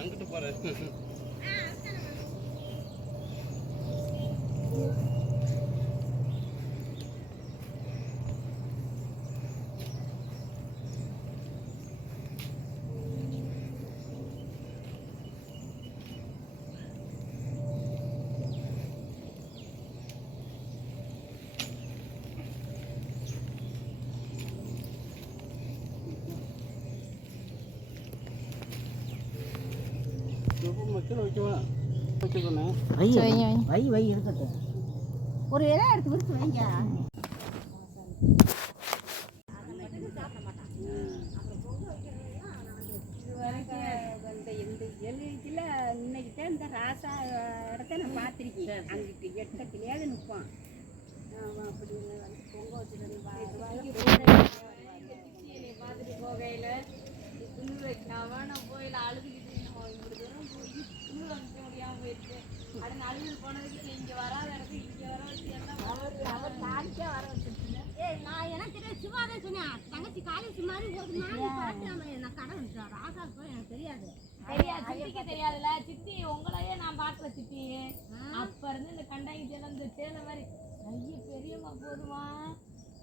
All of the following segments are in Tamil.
அங்கிட்டு போறேன். வை இருக்கட்டும். ஒரு இலை எடுத்து விரிச்சு வைங்க. இன்னைக்கு இந்த ராசா இடத்த நான் பார்த்துருக்கேன். அங்கிட்டு எட்டத்திலேயாவது நிற்போம். அப்படி வந்து பொங்க வச்சுட்டு பார்த்துட்டு போகையில் துணி வைக்காம நான் போயில அழுதுகிட்டு இவ்வளோ தூரம் போய் துணி வைக்க முடியாமல் போயிடுச்சு. அடுத்து அழுது போனதுக்கு இங்கே வராத இடத்துக்கு இங்கே வர வச்சு எல்லாம் அவர் நாளைக்கே வர வச்சுருச்சுங்க. நான் எனக்கு தெரியாது, சும்மா தான் சொன்னேன். தங்கச்சி காலேஜ் மாதிரி போகுதுன்னா நான் கடை வந்துட்டேன். ராசா போய் எனக்கு தெரியாது. சித்திக்கு தெரியாதுல்ல. சித்தி உங்களையே நான் பார்க்கல. சித்தி அப்ப இருந்து இந்த கண்டாங்கி சேலை இந்த சேலை மாதிரி ஐய பெரியம்மா போதுமா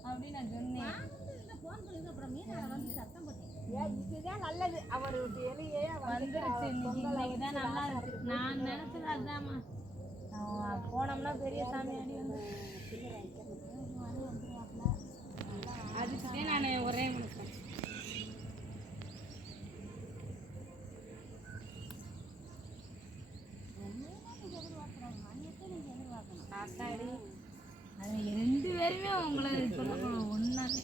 அப்படின்னு நான் சொன்னேன். போன் பண்ணி அப்புறம் மீனால வந்து சத்தம் போட்டேன். இதுதான் நல்லது. அவர் இலையே வந்துருச்சு. இன்னைக்குதான் நல்லா இருக்கு. நான் நினைச்சது அதுதான்மா. போனோம்னா பெரிய சாமி அடி வந்து அதுக்குதே நான் ஒரே மனுஷன். ரெண்டு பேருமே உங்களை சொல்லணும் ஒன்னாவே.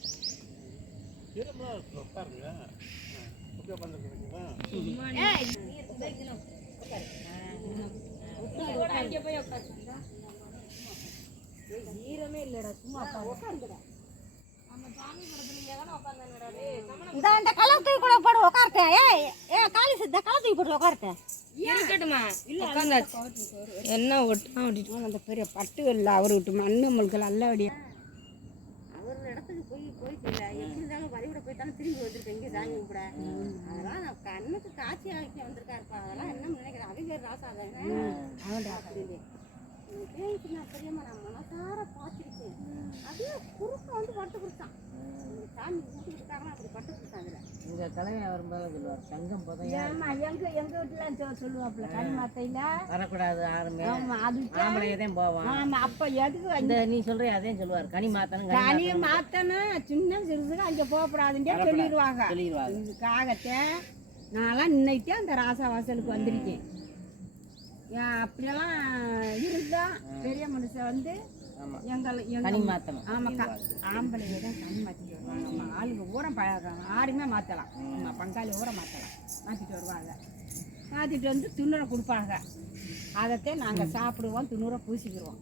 ஈரமே இல்லடா, சும்மா உட்காந்துடா. இந்த கலர் தூக்கி கூட போட்டு உட்கார்த்தேன். ஏ காலி சித்த கலர் தூக்கி போட்டு உட்கார்த்தேன். இருக்கட்டுமா? என்ன ஒட்டு அந்த பெரிய பட்டு இல்லை அவர்கிட்ட மண்ணு முழுக்கள் அல்ல அடி. அவர் இடத்துக்கு போயிட்டு எப்படி இருந்தாலும் வழிவிட போய்த்தாலும் திரும்பி வந்திருக்கேன் இங்கே சாமி கூட. அதெல்லாம் நான் கண்ணுக்கு காட்சி ஆக்கி வந்திருக்காருப்பா. அதெல்லாம் என்ன நினைக்கிறேன். அவங்க ராசா தானே அவன் ராசா. நான் பெரியம்மா நான் மனசார பார்த்துருக்கேன். அப்படியே குறுக்க வந்து பட்டு கொடுத்தான். சாமி கொடுத்துக்கிட்டாங்கன்னா அப்படி பட்டு கொடுத்தாங்க. எங்கள் தலைவன் வரும்போது சொல்லுவார் சங்கம் போதும். எங்கள் வீட்டுலாம் சொல்லுவாப்புல கனி மாத்தையில் வரக்கூடாது யாருமே. ஆமாம் அது ஆம்பளையதான் போவான். ஆமாம் அப்போ எதுக்கு இந்த நீ சொல்கிற அதையும் சொல்லுவார். கனி மாற்றணும் கனி மாற்றணும் சின்ன சிறுசுக்கு அங்கே போகக்கூடாதுன்றே சொல்லிடுவாங்க. இதுக்காகத்தே நான்லாம் இன்னைக்கே அந்த ராசா வாசலுக்கு வந்திருக்கேன். அப்படியெல்லாம் இருந்தா பெரிய மனுஷன் வந்து கனி மாற்றணும். ஆமாம் ஆம்பளைங்க தான் கனி மாற்றிட்டு வருவாங்க. நம்ம ஆளுங்க ஊரம் யாருமே மாற்றலாம். நம்ம பங்காளி ஊரம் மாற்றிட்டு வருவாங்க. மாற்றிட்டு வந்து துணுரை கொடுப்பாங்க. அதைத்தான் நாங்கள் சாப்பிடுவோம், துணுரை பூசிக்கிடுவோம்.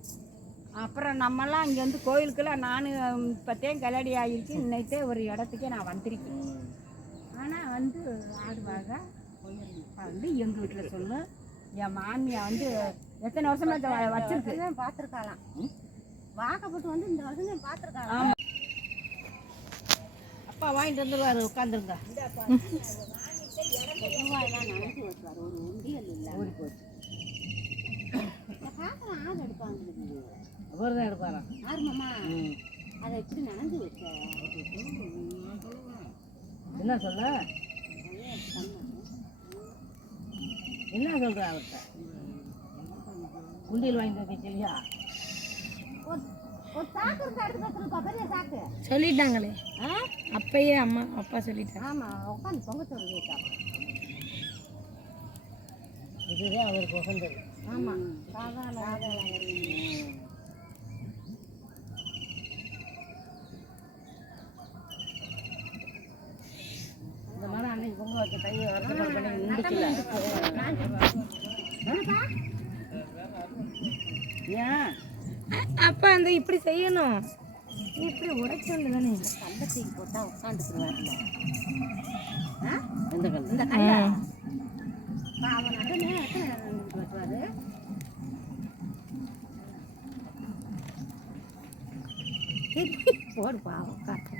அப்புறம் நம்மலாம் இங்கே வந்து கோயிலுக்கெல்லாம் நான் இப்போத்தையும் கல்லடி ஆகிடுச்சு. இன்னைக்கே ஒரு இடத்துக்கே நான் வந்திருக்கேன். ஆனால் வந்து ஆடுவாங்க வந்து எங்கள் வீட்டில் சொல்லும். என் மாமியா வந்து எத்தனை வருஷமா வச்சிருக்கு பார்த்துருக்காளாம். வாக்கப்பட்டு வந்து இந்த வருஷம் பார்த்துருக்காங்க. அப்பா வாங்கிட்டு வந்துடுவார். உட்காந்துருங்க. நினைச்சு வச்சுவார். ஒரு உண்டியல் இல்லை ஊறி போச்சு. பார்க்கலாம் ஆள் எடுப்பாங்க. அவர் தான் எடுப்பாரா ஆர்மம்மா? அதை எப்படி நனைஞ்சு வச்ச என்ன சொல்ல என்ன சொல்ற அவர்கிட்ட உண்டியல் வாங்கிட்டு வைக்க சொல்லியா? சொல்லிட்டாங்களே அப்பயே அம்மா அப்பா சொல்லிட்டாங்க. ஆமாம் உட்காந்து பொங்க சொல்லிட்டா. இதுதான் அவருக்கு உகந்தது. ஆமாம் சாதாரண இந்த மாதிரி அன்னைக்கு பொங்க வைக்க தைய வருத்தப்பட பண்ணி முடிக்கல. ஏன் அப்போ அந்த இப்படி செய்யணும், இப்படி உடைக்க வேண்டியதானே. கல்லை தூக்கி போட்டால் உட்காந்துக்குருவாருல இந்த கல், இந்த கல்லை அவன் நடனே வெட்டுவாரு. போடுப்பா உட்காந்து.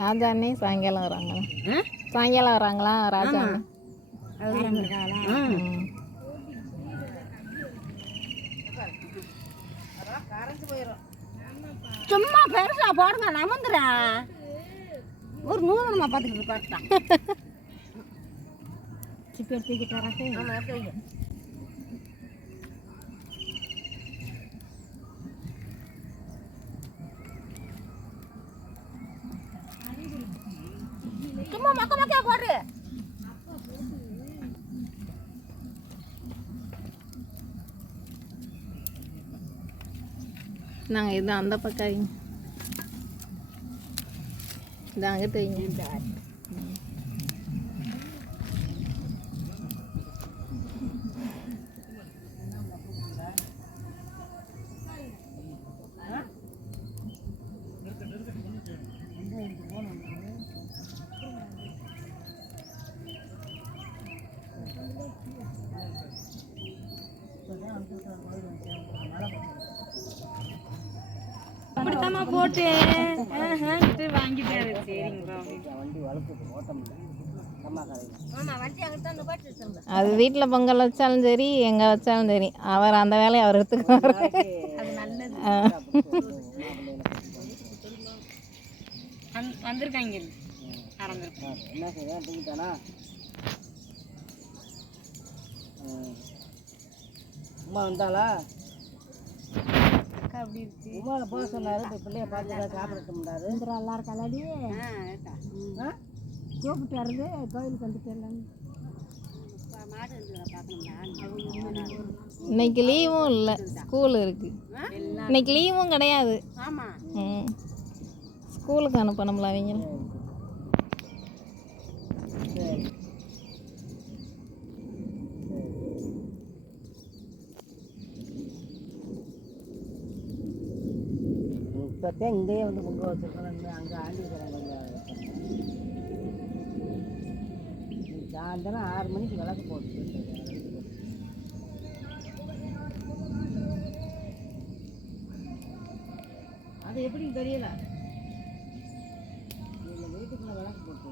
ராஜா அண்ணே சாயங்காலம் வராங்களா? சாயங்காலம் வராங்களா ராஜா அண்ணே? சும்மா பெருசா போடுங்க, நமந்துடா. ஒரு 100 நம்ம பார்த்துக்கிட்டு பார்த்தான் சிப்பி எடுத்துக்கிட்டு வராது. ஆமாம் எடுத்து சும்மா மக்க மக்கா போடு. நாங்கள் இது அந்த பக்கம் வைங்க, இது அங்கிட்டு வைங்க. அப்படித்தாம்மா போட்டு வாங்கிட்டாரு. சரிங்க அது வீட்டில் பொங்கல் வச்சாலும் சரி எங்கே வச்சாலும் சரி அவர் அந்த வேலையை அவர் எடுத்துக்குவார். வந்திருக்காங்க. அம்மா வந்தாளா? அப்படி இருக்கு. உமாவை போக சொன்னாரு. இப்போ பிள்ளைய பார்த்து சாப்பிட முடியாது. நல்லா இருக்காளாடி. கூப்பிட்டு வருது கோயிலுக்கு வந்துட்டு. இன்னைக்கு லீவும் இல்லை, ஸ்கூல் இருக்குது. இன்னைக்கு லீவும் கிடையாது. ஸ்கூலுக்கு அனுப்பணும்ல அவங்க. இப்போத்தான் இங்கேயே வந்து பொங்க வச்சுருக்கோம். அங்கே ஆண்டி சாயந்தரம் 6 மணிக்கு விளக்கு போட்டு அது எப்படி தெரியல. வீட்டுக்குள்ள விளக்கு போட்டு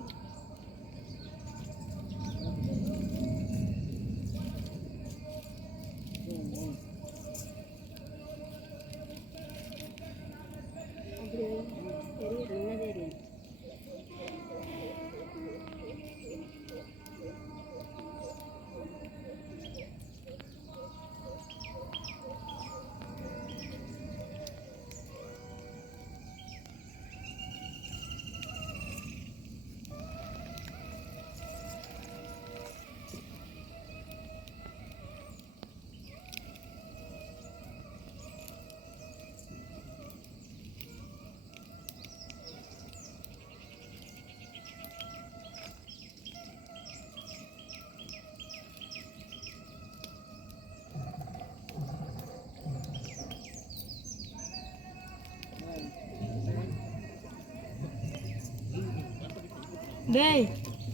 டேய்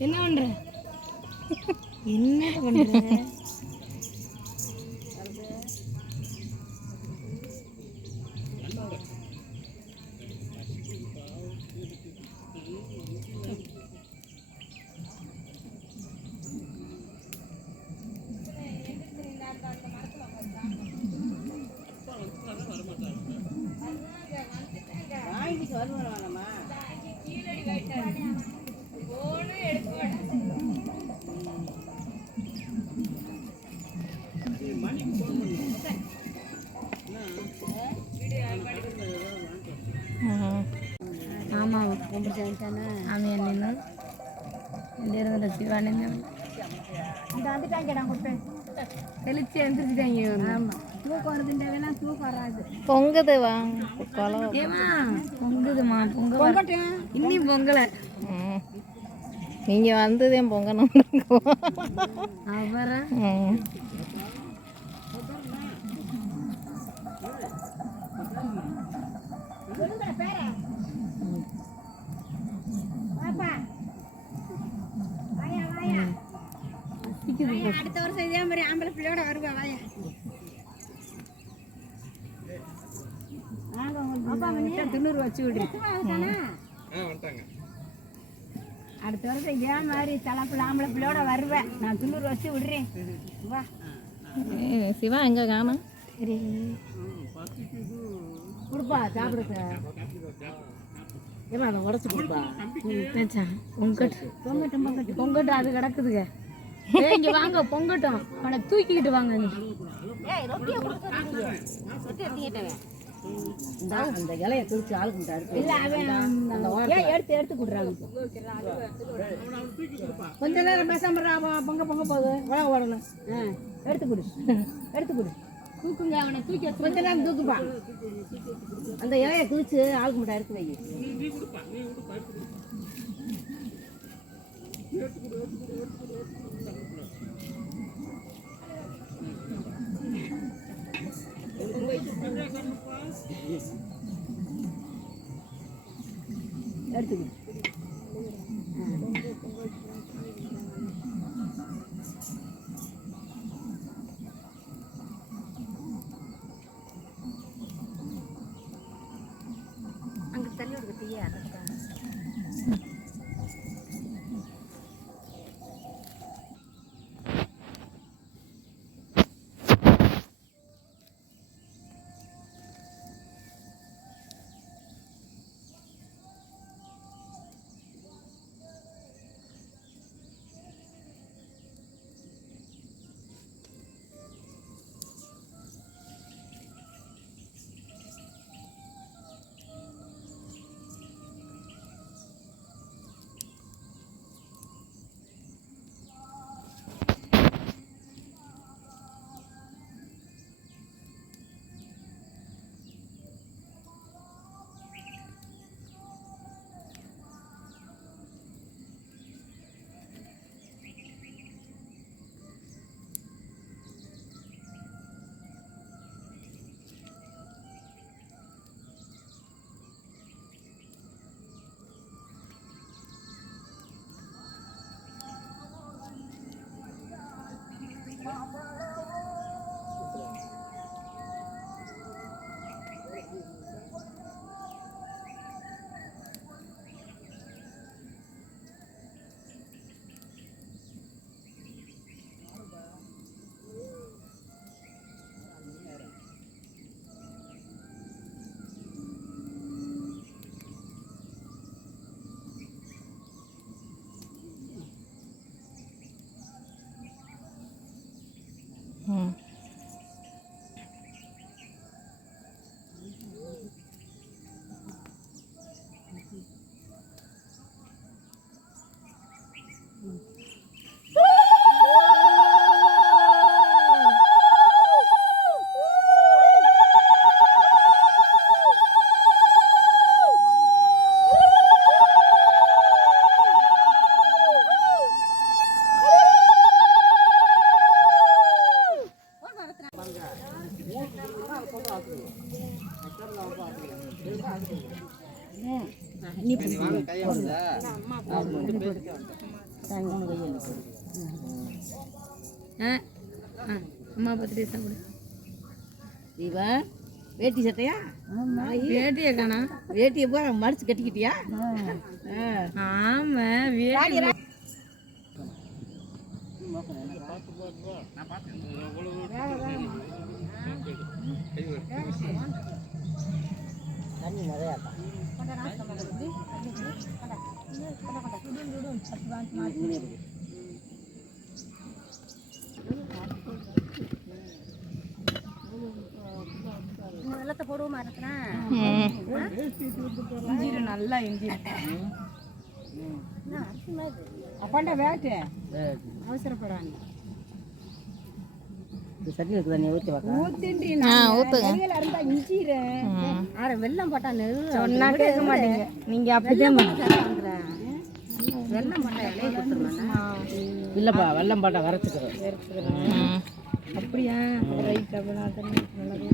என்ன பண்ற? என்ன பண்ற? வாங்கிட்டு வருவானம்மா. ஆமாம் அவன் என்ன இந்த சிவானந்த இந்த வந்துட்டாங்க. நான் கொடுப்பேன் தெளிச்சு எழுந்திரிச்சிட்டாங்க. ஆமாம் தூக்கம் வருதுன்றா தூக்கம் வராது. பொங்குது வா ஏமா பொங்குதுமா பொங்கட்டும். இன்னும் பொங்கலை. நீங்கள் வந்ததே பொங்கணும். அவரை துண்ணூறு வச்சு விடு. வந்துட்டாங்க. அடுத்த வருஷம் இதே மாதிரி தலைப்பில் ஆம்பளை பிள்ளையோட வருவேன். நான் துண்ணூறு வச்சு விடுறேன். வா சிவா எங்கே காணும்? கொடுப்பா சாப்பிடுக்க. ஏமா அதை உடச்சி கொடுப்பா. பொங்கட்டும் அது கிடக்குதுங்க. இங்கே வாங்க பொங்கட்டும். அவனை தூக்கிக்கிட்டு வாங்க. அந்த இலையை குறிச்சு ஆளுக்கு இல்லை அவன் எடுத்து கொடுறாங்க. கொஞ்ச நேரம் பேசாம பொங்க பொங்க போகுது உலக ஓடணும். எடுத்து கொடு தூக்குங்க. அவனை தூக்கி கொஞ்ச நேரம் தூக்குப்பா. அந்த இலையை குறிச்சு ஆளுக்கு மட்டும் எடுத்து வை. எடுத்துக்கோ. அங்கே தள்ளி விடுங்க தீயா. அம்மா பத்திரிக்கை சாப்பிடு. இவா வேட்டி சட்டையா? வேட்டியை காணா? வேட்டியை பூரா மடிச்சு கட்டிக்கிட்டியா? ஆமா வேட்டி தண்ணி நிறையா வெள்ளத்தை போடுவோமா இருக்கிறேன். இஞ்சிரு நல்லா இஞ்சிரு. அப்பாண்டா வேட்டு அவசரப்படாங்க. சட்னி இருக்கு தண்ணி ஊற்றி வைக்க ஊற்றுங்க. இருந்தா இஞ்சிரு வெள்ளம் போட்டா சொன்னா கேட்க மாட்டீங்க. நீங்க அப்படிதான் வெள்ளம் போட்டா இலையை கொடுத்துருவாங்க. இல்லைப்பா வெள்ளம் போட்டா வரைச்சிக்கிறேன். அப்படியா? ரைட். அப்படின்னா நல்லது.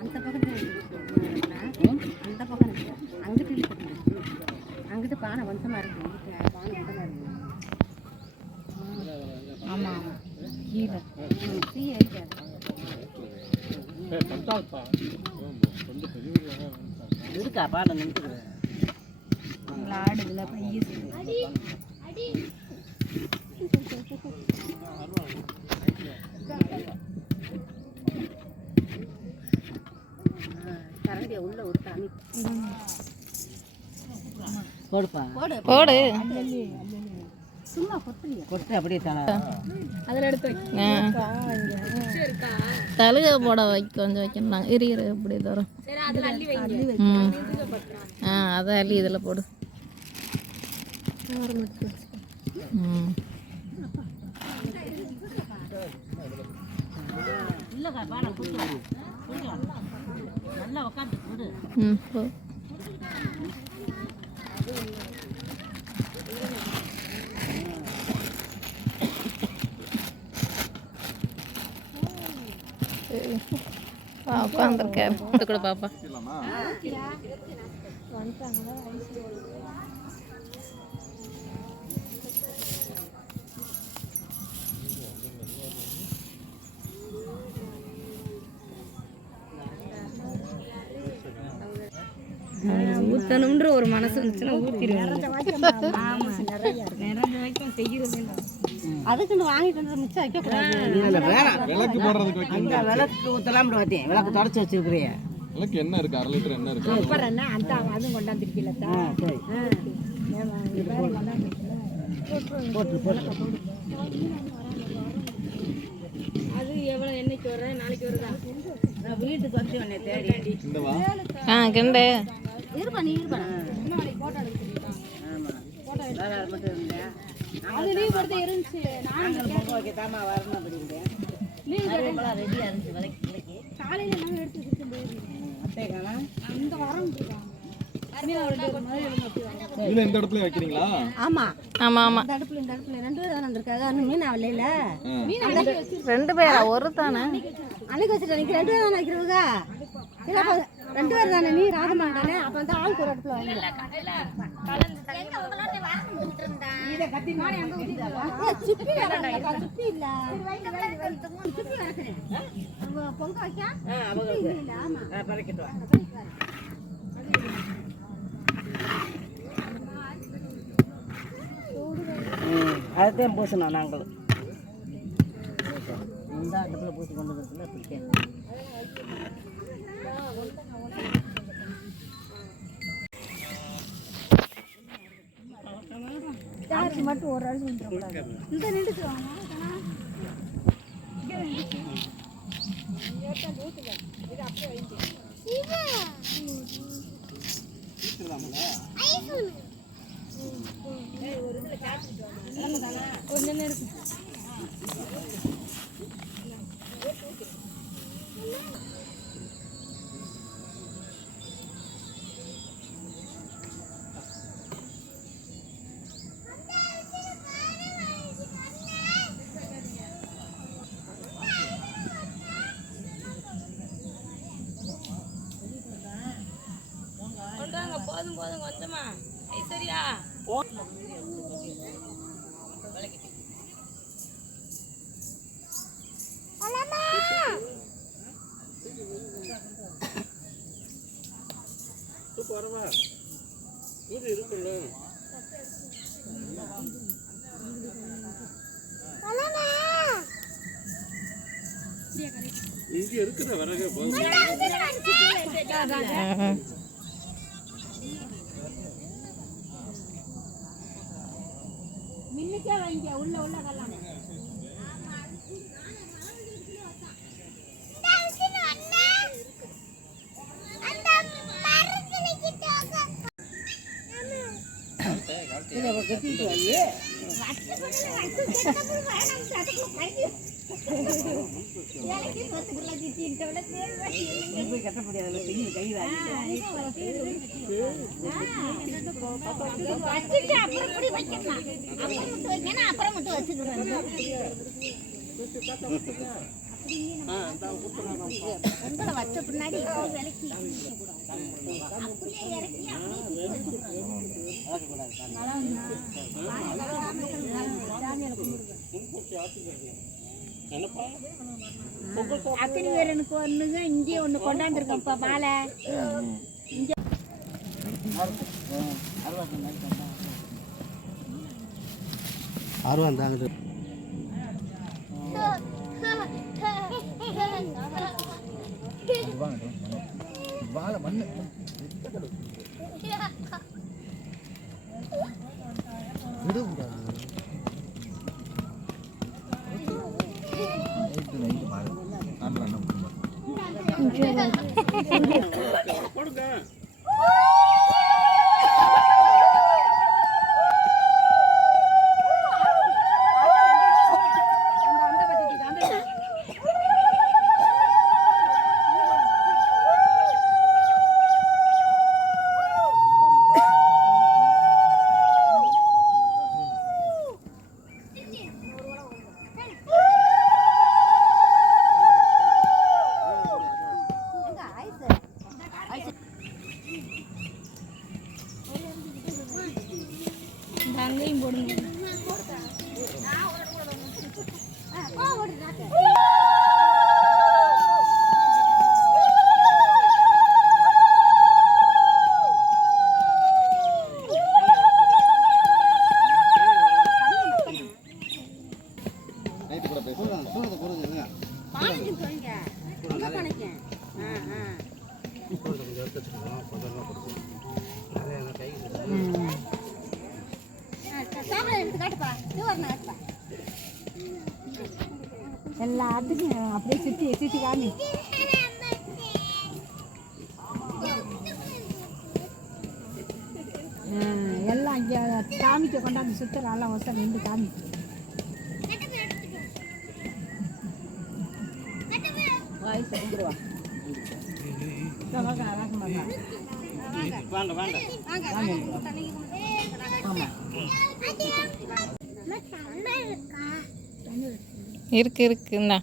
அந்த பக்கத்துல அந்த பக்கம் அங்கிட்டு இருக்கு. அங்கிட்டு பானை வந்தமா இருக்கு. பானை வந்தமா இருக்கு. ஆமா ஆமா கீழே கீழே இருக்காது. இருக்கா பானை நின்று ஆடுதுல பைய கரண்டியை உள்ள ஒரு தண்ணி போடுப்பா போடு சும்மா கொத்தலையா கொட்டு அப்படியே தலை அதில் எடுத்து தழுக போட கொஞ்சம் வைக்கணும் நாங்கள் இரு இப்படி தரோம். அதை அள்ளி இதில் போடு. இல்லைக்கா பானை நல்லா உட்காந்து போடு. போ. உட்காந்துருக்காரு இது கூட பாப்பா. ஊற்றணுன்ற ஒரு மனசு வந்துச்சுன்னா ஊற்றிடுவேன். நிறைய வைக்கும் செய்கிறது அதுக்குன்னு வாங்கிட்டு வந்து மிச்சம் வைக்கக்கூடாது. விளக்கு போடுறதுக்கு வைக்கணும். விளக்கு ஊற்றலாம் பார்த்தேன். விளக்கு தொடச்சி வச்சிருக்கிறியா? விளக்கு என்ன இருக்கு? 1/2 லிட்டர் என்ன இருக்கு? அப்புறம் என்ன அந்த அதுவும் கொண்டாந்துருக்கீங்களா? சரி போட்டு போட்டு அது எவ்வளோ என்னைக்கு வர நாளைக்கு வருதா? நான் வீட்டுக்கு வந்து உன்னை தேடி இந்த வா. கிண்டு இருப்பா நீ இருப்பா. வேற ஆள் மட்டும் இருந்தேன். அது லீவ் போட்டு இருந்துச்சு. நாங்கள் பொங்க வைக்கத்தாமா வரணும் அப்படின்றேன். லீவ் ரெடியாக இருந்துச்சு விலைக்கு காலையில் நாங்கள் எடுத்து வச்சுட்டு அத்தையை காணா இந்த வாரம் இல்ல இந்த இடத்துல வைக்கிறீங்களா? ஆமா ஆமா ஆமா இந்த அடுப்புல 2 பேர் தான் வந்திருக்காங்க. இன்னும் மீன் வரல. 2 பேரா? ஒரு தானே அன்னைக்கு வச்சுட்டு நீங்க 2 பேர் தானே வைக்கிறவங்க. இல்ல 2 பேர் தானே நீ ராதமா தானே. அப்ப வந்து ஆளுக்கு ஒரு அடுப்புல வாங்க. சுப்பி சுப்பி இல்ல சுப்பி வரக்கிறேன் பொங்க வைக்க இல்ல. ஆமா அதுதான் பூசணும். நாங்களும் இந்த அடுப்பில் பூசி கொண்டு வரதுல பிடிக்கேன். அரிசி மட்டும் ஒரு அரிசி வந்துடக்கூடாது. இந்த நின்றுச்சு கொஞ்சம் இருக்கு. போதும் போதும் கொஞ்சமா சரியா? இங்க இருக்குற வரவே போதும். மின்னுக்கே வைங்க உள்ள கல்லாம். கட்ட முடியாது கை அப்புறம் மட்டும் வச்சுக்கிறேன். பொங்கலை வச்ச பின்னாடி விலைக்கு அப்படியே இறக்கி அத்தனை பேர் எனக்கு ஒண்ணுங்க இங்கே ஒண்ணு கொண்டாந்துருக்கேன்ப்பா மாலை இங்க ஆர்வம் தாங்க வாழை மண்ணு விடக்கூடாது. அங்கேயும் போடுங்க. எல்லாத்துக்கும் அப்படியே சுற்றி சுற்றி காமி. எல்லாம் இங்கே காமிக்க கொண்டாந்து சுற்றுற எல்லாம் வசம் நின்று காமி. இருக்கு இருக்குண்ணா.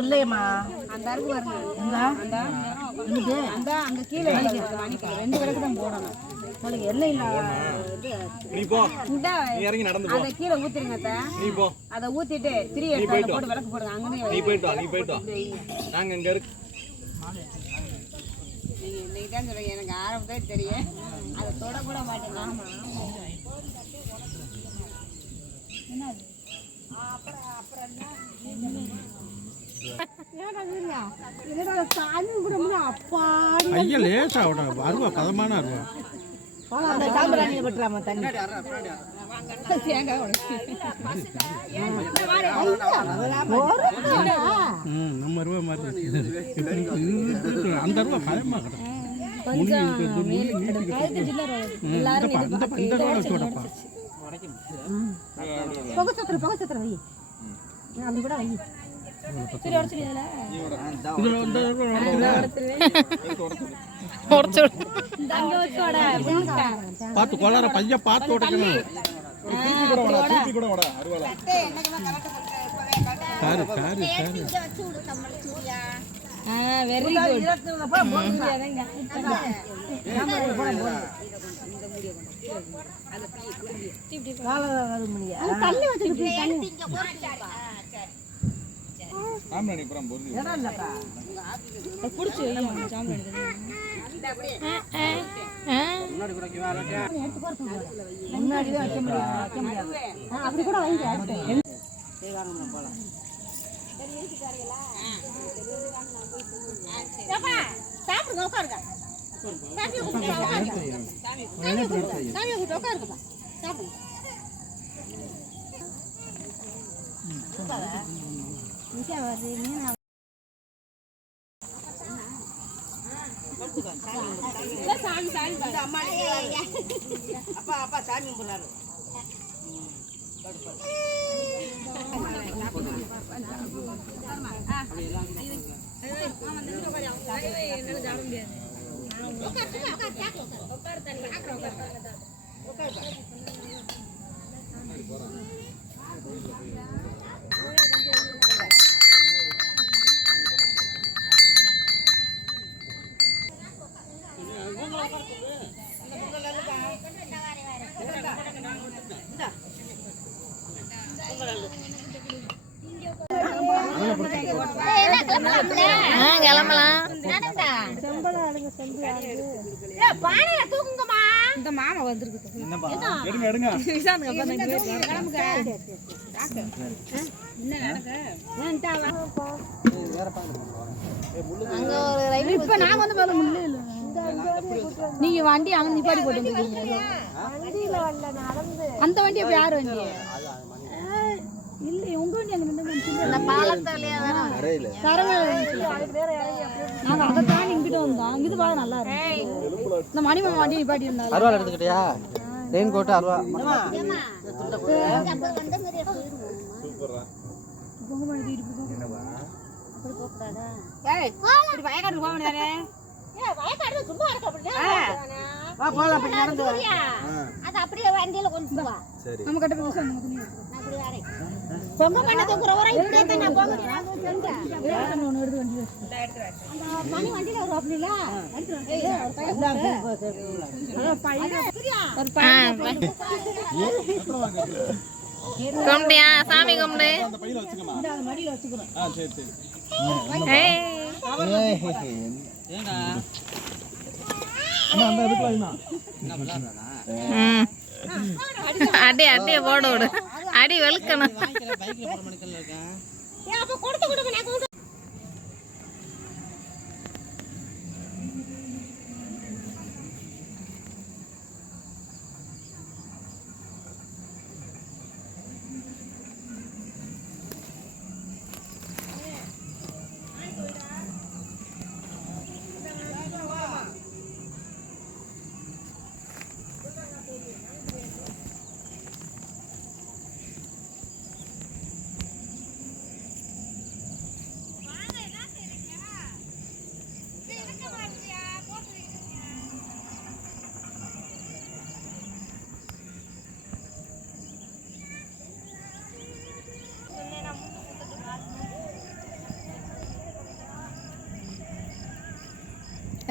இல்லையம்மா அந்த அருக்கு வரணும். அந்த அங்கே கீழே ரெண்டு விளக்கு தான் போடணும். உங்களுக்கு எண்ணெய் நீ போ, நீ இறங்கி நடந்து போ. அதை கீழே ஊத்துறீங்க அத்தை. நீ போ, அதை ஊத்திட்டு திரி போட்டு விளக்கு போடுங்க. அங்கே நீ போயிட்டு வா, நீ போயிட்டு வா. நாங்க இங்க இருக்கு. நீங்க இன்னைக்கு தான் சொல்றீங்க, எனக்கு ஆரம்பத்தே தெரியும். அதை தொட கூட மாட்டேன். ஐயா லேசா விட அருவா பதமான அருவா. சாம்பிராணியை பட்டுறாமா தண்ணி நம்ம அருவா மாதிரி அந்த அருவா பயமா கிடக்கும். அப்படி கூட வை. பார்த்து கொள்ளார பைய பார்த்து உடைக்கணும். சாரு சாரு சாரு வெரி சாம்பிராணி புறம் பொருள் குடிச்சு முன்னாடி தான் வைக்க முடியாது. அப்படி கூட வைங்க. சரி ஏப்பா சாப்பிடுங்க உட்காருங்க சாப்பிட்டு உட்காருங்க சாப்பிட்டு உட்காருங்கப்பா சாப்பிடுங்க அப்பா சாமி கும்பிடுறாரு கிளம்பலாம். இந்த மாமா வந்திருக்கு எடுங்க எடுங்க அங்க ஒரு ரயில் இப்ப நாங்க வந்து மேல முள்ளே இல்ல நீங்க வண்டி அங்க நிப்பாடி போட்டு வந்திருக்கீங்க அந்த வண்டி இப்ப யார் வண்டி இல்ல உங்க வண்டி அங்க நின்னு அந்த பாலத்தாலியா தானே நாங்க அதை தாண்டி இங்கிட்ட வந்தோம் இங்கிட்டு பாட நல்லா இருக்கு இந்த மணிமாமா வண்டி நிப்பாட்டி இருந்தாரு அருவாள் எடுத்துக்கிட்டியா ரெயின் கோட்டு அருவா வயக்காட்டுக்கு போக முடியாது வா போலாம் அப்படி நடந்து அது அப்படியே வண்டியில கொண்டு வா சரி நம்ம கட்ட போய் பொங்க பண்ண தூக்குற வரை இப்படியே தான் நான் போக முடியாது ஒன்னு எடுத்து வண்டியில அந்த மணி வண்டியில வரும் அப்படில கும்பிட்டியா சாமி கும்பிடு. அந்த பையில வச்சுக்கமா இந்த மடியில வச்சுக்கிறோம் சரி சரி ஏண்டா அண்ணா அந்த இதுக்குள்ள என்ன அடி அடிய போட விடு. அடி வெளுக்கணும். பைக்ல போற மணிக்கல்ல இருக்கேன் ஏன் அப்ப கொடுத்து கொடுங்க நான்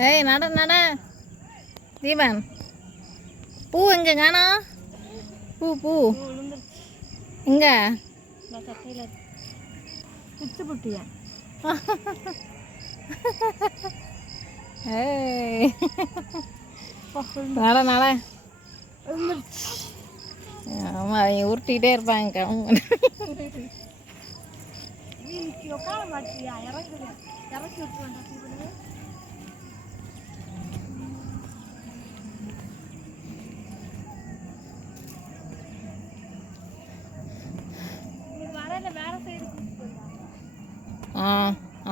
ஏய் நட நட தீபன். பூ எங்க காணோம்? பூ பூ எங்க? பிச்சு புட்டியா ஏய் நட நட. ஆமா அவங்க உருட்டிக்கிட்டே இருப்பாங்க. உட்கார மாட்டியா இறக்கி விட்டு வந்தா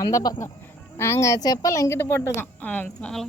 அந்த பக்கம் நாங்கள் செப்பல் எங்கிட்டு போட்டிருக்கோம் அதனால